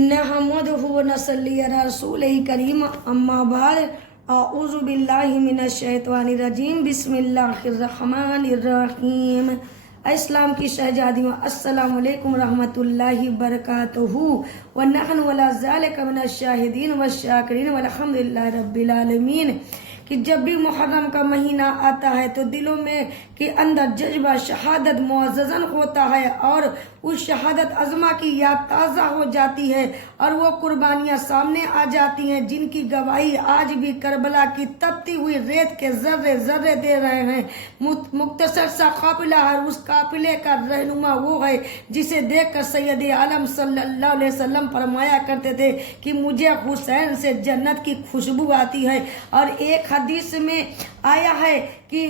नहमदुहु व नसल्ली अला रसूलिही करीम अम्मा बाद अऊज़ु बिल्लाहि मिनश शैतानिर रजीम बिस्मिल्लाहिर रहमानिर रहीम। इस्लाम की शहजादियों, अस्सलामु अलैकुम रहमतुल्लाहि बरकातुहू व नहनु अला ज़ालिका मिनश शाहिदीन व शाकिरीन वल्हम्दुलिल्लाहि रब्बिल आलमीन। कि जब भी मुहर्रम का महीना आता है तो दिलों में के अंदर जज्बा शहादत मुअज़्ज़ज़न होता है और उस शहादत अज़मा की याद ताज़ा हो जाती है और वो कुर्बानियाँ सामने आ जाती हैं जिनकी गवाही आज भी करबला की तपती हुई रेत के ज़र्रे ज़र्रे दे रहे हैं। मुख्तसर सा काफिला है, उस काफिले का रहनुमा वो है जिसे देखकर सैयद आलम सल्लल्लाहु अलैहि वसल्लम फरमाया करते थे कि मुझे हुसैन से जन्नत की खुशबू आती है। और एक हदीस में आया है कि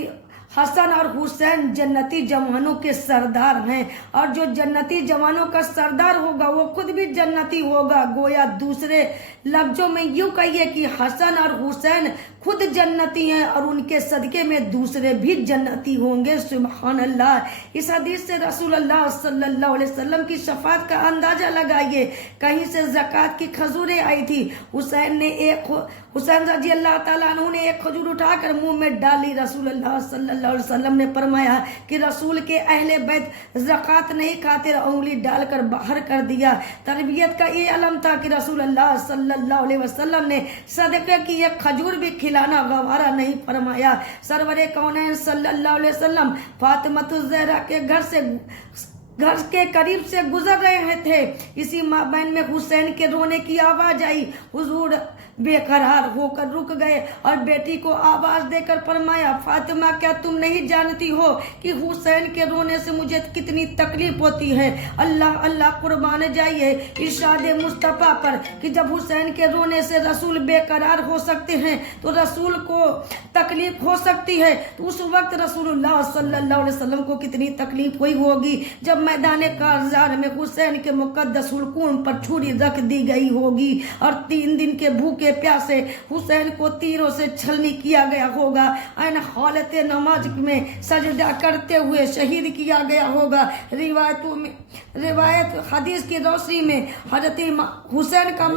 हसन और हुसैन जन्नती जवानों के सरदार हैं और जो जन्नती जवानों का सरदार होगा वो खुद भी जन्नती होगा। गोया दूसरे लफ्जों में यूं कहिए कि हसन और हुसैन खुद जन्नती हैं और उनके सदके में दूसरे भी जन्नती होंगे। सुभान अल्लाह। इस हदीस से रसूलुल्लाह सल्लल्लाहु अलैहि वसल्लम की शफाअत का अंदाजा लगाइए। कहीं से ज़कात की खजूरें आई थी, हुसैन रजी अल्लाह ताला अन्हु ने एक खजूर उठाकर मुंह में डाली। रसूलुल्लाह सल्लल्लाहु अलैहि वसल्लम ने फरमाया कि रसूल के अहले बैत ज़कात नहीं खाते, उंगली डालकर बाहर कर दिया। तरबियत का ये अलम था कि रसूलुल्लाह सल्लल्लाहु अलैहि वसल्लम ने सदक़े की एक खजूर भी खिलाना गवारा नहीं फरमाया। सरवरे कौनैन सल्लल्लाहु अलैहि वसल्लम फातिमतुज़ ज़हरा के घर के करीब से गुजर रहे थे। इसी माबैन में हुसैन के रोने की आवाज आई। हुजूर बेकरार होकर रुक गए और बेटी को आवाज देकर फरमाया, फातिमा क्या तुम नहीं जानती हो कि हुसैन के रोने से मुझे कितनी तकलीफ होती है। अल्लाह अल्लाह कुर्बान जाइए इरशाद मुस्तफ़ा पर कि जब हुसैन के रोने से रसूल बेकरार हो सकते हैं तो रसूल को तकलीफ हो सकती है। तो उस वक्त रसूलुल्लाह सल्लल्लाहु अलैहि वसल्लम को कितनी तकलीफ हुई होगी जब मैदान कारज़ार में हुसैन के मुक़द्दस हुल्कूम पर छुरी रख दी गई होगी और 3 दिन के भूखे प्यासे हुसैन को तीरों से छलनी किया गया होगा। ऐन हालत नमाज में सजदा करते हुए शहीद किया गया होगा। रिवायत हदीस की रोशनी में हजरत हुसैन का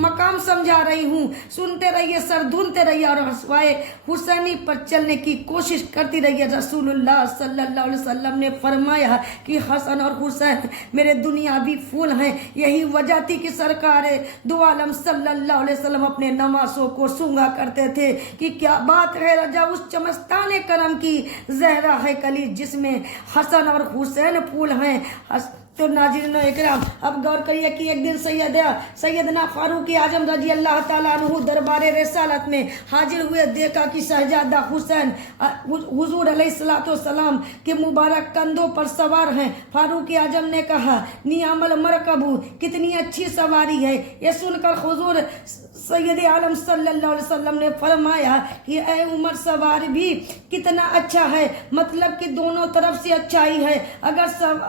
मकाम समझा रही हूँ। सुनते रहिए, सर धुनते रहिए और हसवाए हुसैनी पर चलने की कोशिश करती रहिए। रसूलुल्लाह सल्लल्लाहु अलैहि वसल्लम ने फरमाया कि हसन और हुसैन मेरे दुनियावी फूल हैं। यही वजह थी कि सरकार दो आलम सल्लल्लाहु अलैहि वसल्लम अपने नमाज़ों को सूंघा करते थे कि क्या बात है रजा उस चमस्ताने करम की, ज़हरा है कली जिसमें हसन और हुसैन फूल हैं। तो नाज़रीन इकराम, अब गौर करिए कि एक दिन सैयदना फारूक आजम रजी अल्लाह ताला अन्हु दरबारे रिसालत में हाजिर हुए। देखा कि शहजादा हुसैन हुजूर अलैहिस्सलातु वस्सलाम के मुबारक कंधों पर सवार हैं। फारूक आजम ने कहा, नियामल मरकबू, कितनी अच्छी सवारी है। ये सुनकर हुजूर सैयद आलम सल्लल्लाहु अलैहि वसल्लम ने फरमाया कि ऐ उमर सवार भी कितना अच्छा है, मतलब कि दोनों तरफ से अच्छाई है। अगर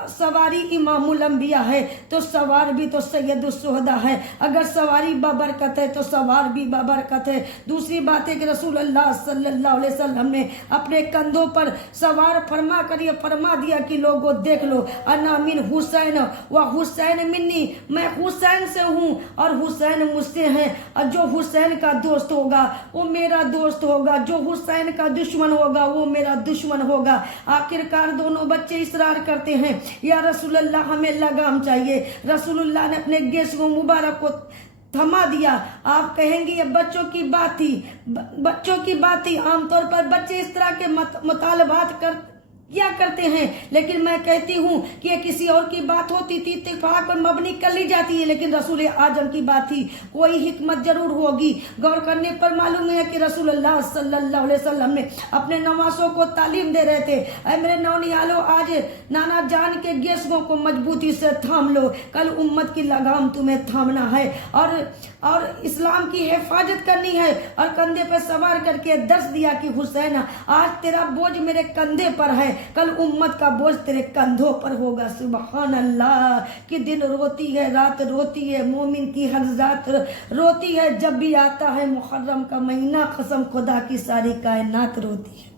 सवारी इमामुल अंबिया है तो सवार भी तो सैयदुस शुहदा है, अगर सवारी बाबरकत है तो सवार भी बाबरकत है। दूसरी बात है कि रसूलुल्लाह सल्लल्लाहु अलैहि वसल्लम ने अपने कंधों पर सवार फरमा कर ये फरमा दिया कि लोगों देख लो, अना मिन हुसैन व हुसैन मिन्नी, मैं हुसैन से हूँ और हुसैन मुझसे हैं। और जो हुसैन का दोस्त होगा वो मेरा दोस्त होगा, जो हुसैन का दुश्मन होगा वो मेरा दुश्मन होगा। आखिरकार दोनों बच्चे इसरार करते हैं, या रसूलुल्लाह हमें लगाम चाहिए। रसूलुल्लाह ने अपने गेस्टों मुबारक को थमा दिया। आप कहेंगे ये बच्चों की बात थी। आमतौर पर बच्चे इस तरह के मुतालबात क्या करते हैं, लेकिन मैं कहती हूँ कि ये किसी और की बात होती थी इत्तेफाक पर मबनी कर ली जाती है, लेकिन रसूल आजम की बात थी, कोई हिकमत जरूर होगी। गौर करने पर मालूम है कि रसूलुल्लाह सल्लल्लाहु अलैहि वसल्लम ने अपने नवासों को तालीम दे रहे थे, ऐ मेरे नौनियालो, आज नाना जान के गेस्टों को मजबूती से थाम लो, कल उम्मत की लगाम तुम्हें थामना है और इस्लाम की हिफाजत करनी है। और कंधे पर सवार करके दर्श दिया कि हुसैन आज तेरा बोझ मेरे कंधे पर है, कल उम्मत का बोझ तेरे कंधों पर होगा। सुभान अल्लाह। कि दिन रोती है, रात रोती है, मोमिन की हर जात रोती है। जब भी आता है मुहर्रम का महीना, कसम खुदा की सारी कायनात रोती है।